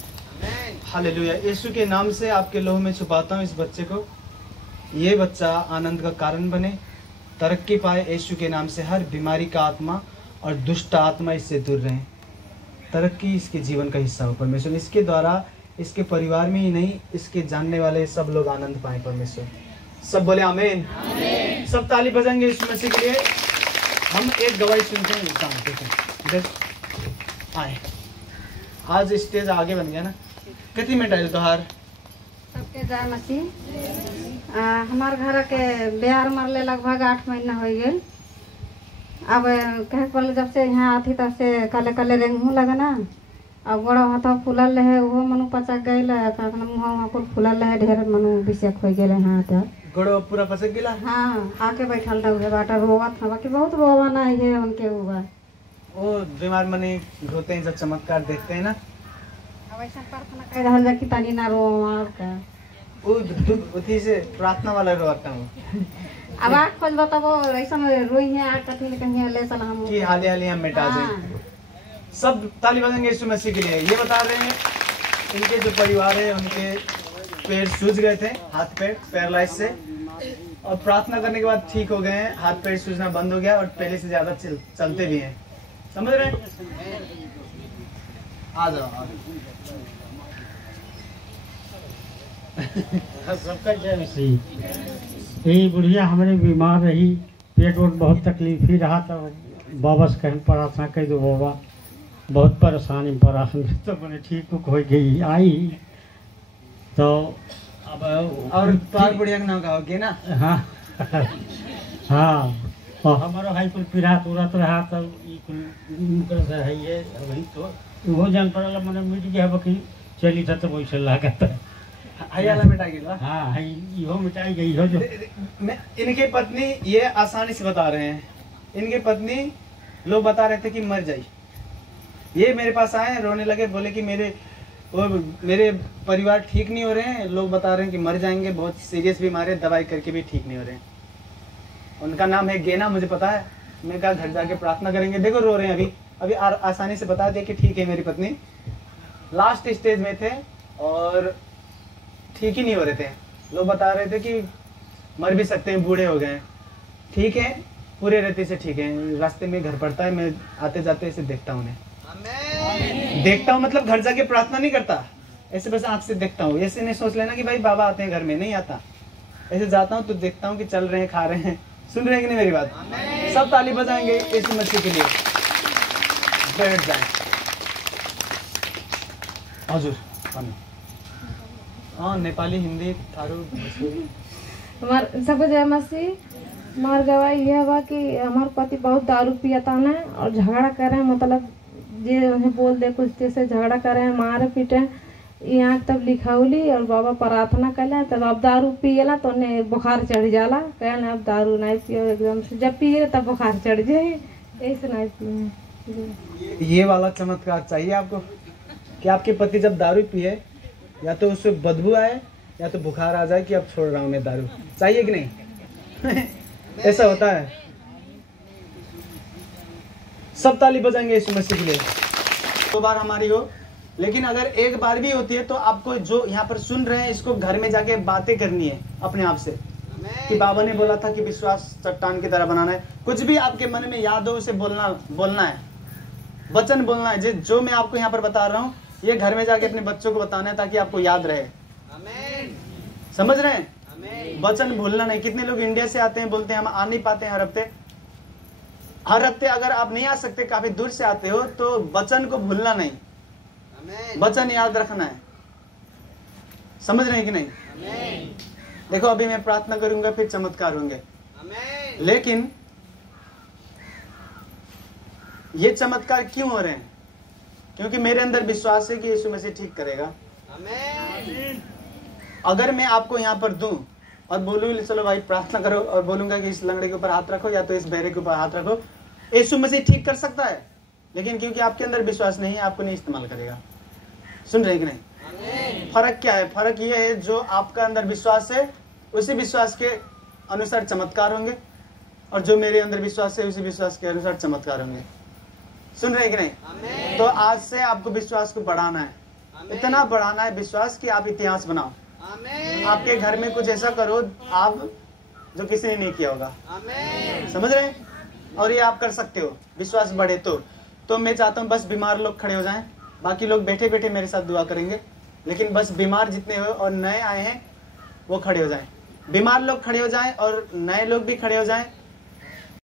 हालेलुया। यीशु के नाम से आपके लोह में छुपाता हूँ इस बच्चे को, ये बच्चा आनंद का कारण बने, तरक्की पाए। यीशु के नाम से हर बीमारी का आत्मा और दुष्ट आत्मा इससे दूर रहे, तरक्की इसके जीवन का हिस्सा हो परमेश्वर। इसके द्वारा इसके परिवार में ही नहीं, इसके जानने वाले सब लोग आनंद पाए परमेश्वर। सब बोले आमीन। सब ताली बजाएंगे यीशु मसीह के लिए। हम एक गवाही सुनते हैं। आए, आज स्टेज आगे बन गया ना, कितनी मिनट आए तोहार सबके जय मसीह। हमार घर के बिहार मरले लगभग 8 महीना हो गए। अब कहे पड़े जब से यहाँ आती तब से कले कले रेंगू लगे ना, अब गोड़ हाथ फूलल रहे, वो मनु पचक गए, मुँह कुल फूलल रहे, ढेर मनु विषेक हो गए यहाँ आते गोड़ो पूरा पचक गया। हाँ, आके बैठल रहे बाटा रोवत था, बाकी बहुत रोवा ना है उनके हुआ। वो बीमार मनी रोते हैं जब चमत्कार देखते हैं ना, अब ऐसा प्रार्थना कर रहा है कि तानी ना रो का उठी से प्रार्थना वाला रोता हूँ। अब आँख खोज बताबो ऐसा रोई है, आँख कथी ले कहीं ले चला हम कि हाली हाली हम मिटा दें। सब ताली बजाएंगे यीशु मसीह के लिए। ये बता रहे हैं इनके जो परिवार है उनके पैर सूज गए थे, हाथ पैर पैरालाइज से, और प्रार्थना करने के बाद ठीक हो गए हैं, हाथ पैर सूजना बंद हो गया और पहले से ज्यादा चलते भी हैं। समझ रहे हैं? आ जाओ। सबका जय मसीह। यही बुढ़िया हमारे बीमार रही, पेट वोट बहुत तकलीफ ही रहा, तो बाबा से कहीं प्रार्थना कर दो बाबा, बहुत परेशानी में पड़ा, तो मैंने ठीक हो गई आई। तो अब और पार बुढ़िया का नाम कहोगे ना? हाँ हाँ, और हमारा भाई कुल पिरात उड़त रहा, तो ये कुल से है ये वही तो वो जान पड़ा मैंने मिट गया बाकी चली था, तो वैसे लागत हयाला मिटा गया। हाँ है यो मिटाई गई हो जो। मैं इनके पत्नी ये आसानी से बता रहे हैं, इनके पत्नी लोग बता रहे थे कि मर जाई, ये मेरे पास आए रोने लगे, बोले कि मेरे परिवार ठीक नहीं हो रहे हैं, लोग बता रहे हैं कि मर जाएंगे, बहुत सीरियस बीमार है, दवाई करके भी ठीक नहीं हो रहे हैं। उनका नाम है गेना, मुझे पता है। मैं कहा घर जाके प्रार्थना करेंगे। देखो रो रहे हैं अभी आसानी से बता दिया कि ठीक है। मेरी पत्नी लास्ट स्टेज में थे और ठीक ही नहीं हो रहे थे, लोग बता रहे थे कि मर भी सकते हैं, बूढ़े हो गए हैं। ठीक है, पूरे रीति से ठीक है। रास्ते में घर पड़ता है, मैं आते जाते ऐसे देखता हूँ उन्हें, देखता हूँ मतलब घर जाके प्रार्थना नहीं करता, ऐसे बस आंख से देखता हूँ। ऐसे नहीं सोच लेना कि भाई बाबा आते हैं घर में, नहीं आता। ऐसे जाता हूँ तो देखता हूँ कि चल रहे हैं, खा रहे हैं। सुन रहे हैं कि नहीं मेरी बात? सब ताली बजाएंगे यीशु मसीह के लिए। बैठ जाए हजुर। हाँ, नेपाली, हिंदी, थारू, हमार सबको जय मसीह। हमार गवाही यह बा कि हमार पति बहुत दारू पियता है और झगड़ा करे, मतलब जे उन्हें बोल दे कुछ जैसे झगड़ा करे, मारे पीटे। यहाँ तब लिखाउली और बाबा प्रार्थना कैला, तब अब दारू पियला तो उन्हें बुखार चढ़ जाला, कहना अब दारू नहीं पियो एकदम से, जब पिए तब बुखार चढ़ जाए, ऐसे नहीं पिए। ये वाला चमत्कार चाहिए आपको कि आपके पति जब दारू पिए या तो उससे बदबू आए या तो बुखार आ जाए कि अब छोड़ रहा हूँ मैं दारू। चाहिए कि नहीं? ऐसा होता है। सब ताली बजाएंगे यीशु मसीह के लिए। 2 बार हमारी हो, लेकिन अगर एक बार भी होती है तो आपको जो यहाँ पर सुन रहे हैं इसको घर में जाके बातें करनी है अपने आप से कि बाबा ने बोला था कि विश्वास चट्टान की तरह बनाना है। कुछ भी आपके मन में याद हो उसे बोलना है, वचन बोलना है। जो मैं आपको यहाँ पर बता रहा हूँ ये घर में जाके अपने बच्चों को बताना है ताकि आपको याद रहे। समझ रहे हैं? वचन भूलना नहीं। कितने लोग इंडिया से आते हैं, बोलते हैं हम आ नहीं पाते हैं हर हफ्ते अगर आप नहीं आ सकते, काफी दूर से आते हो, तो वचन को भूलना नहीं, वचन याद रखना है। समझ रहे हैं कि नहीं? देखो अभी मैं प्रार्थना करूंगा, फिर चमत्कार होंगे, लेकिन ये चमत्कार क्यों हो रहे हैं? क्योंकि मेरे अंदर विश्वास है कि यीशु मसीह ठीक करेगा। अगर मैं आपको यहाँ पर दूं और बोलूं चलो भाई प्रार्थना करो, और बोलूंगा कि इस लंगड़े के ऊपर हाथ रखो या तो इस बहरे के ऊपर हाथ रखो, यीशु मसीह ठीक कर सकता है, लेकिन क्योंकि आपके अंदर विश्वास नहीं है आपको नहीं इस्तेमाल करेगा। सुन रहे कि नहीं? फर्क क्या है? फर्क ये है जो आपका अंदर विश्वास है उसी विश्वास के अनुसार चमत्कार होंगे, और जो मेरे अंदर विश्वास है उसी विश्वास के अनुसार चमत्कार होंगे। सुन रहे कि नहीं? तो आज से आपको विश्वास को बढ़ाना है, इतना बढ़ाना है विश्वास कि आप इतिहास बनाओ। आपके घर में कुछ ऐसा करो आप जो किसी ने नहीं किया होगा। समझ रहे हैं? और ये आप कर सकते हो, विश्वास बढ़े तो मैं चाहता हूँ बस बीमार लोग खड़े हो जाएं, बाकी लोग बैठे बैठे मेरे साथ दुआ करेंगे, लेकिन बस बीमार जितने हो और नए आए हैं वो खड़े हो जाएं। बीमार लोग खड़े हो जाएं और नए लोग भी खड़े हो जाएं।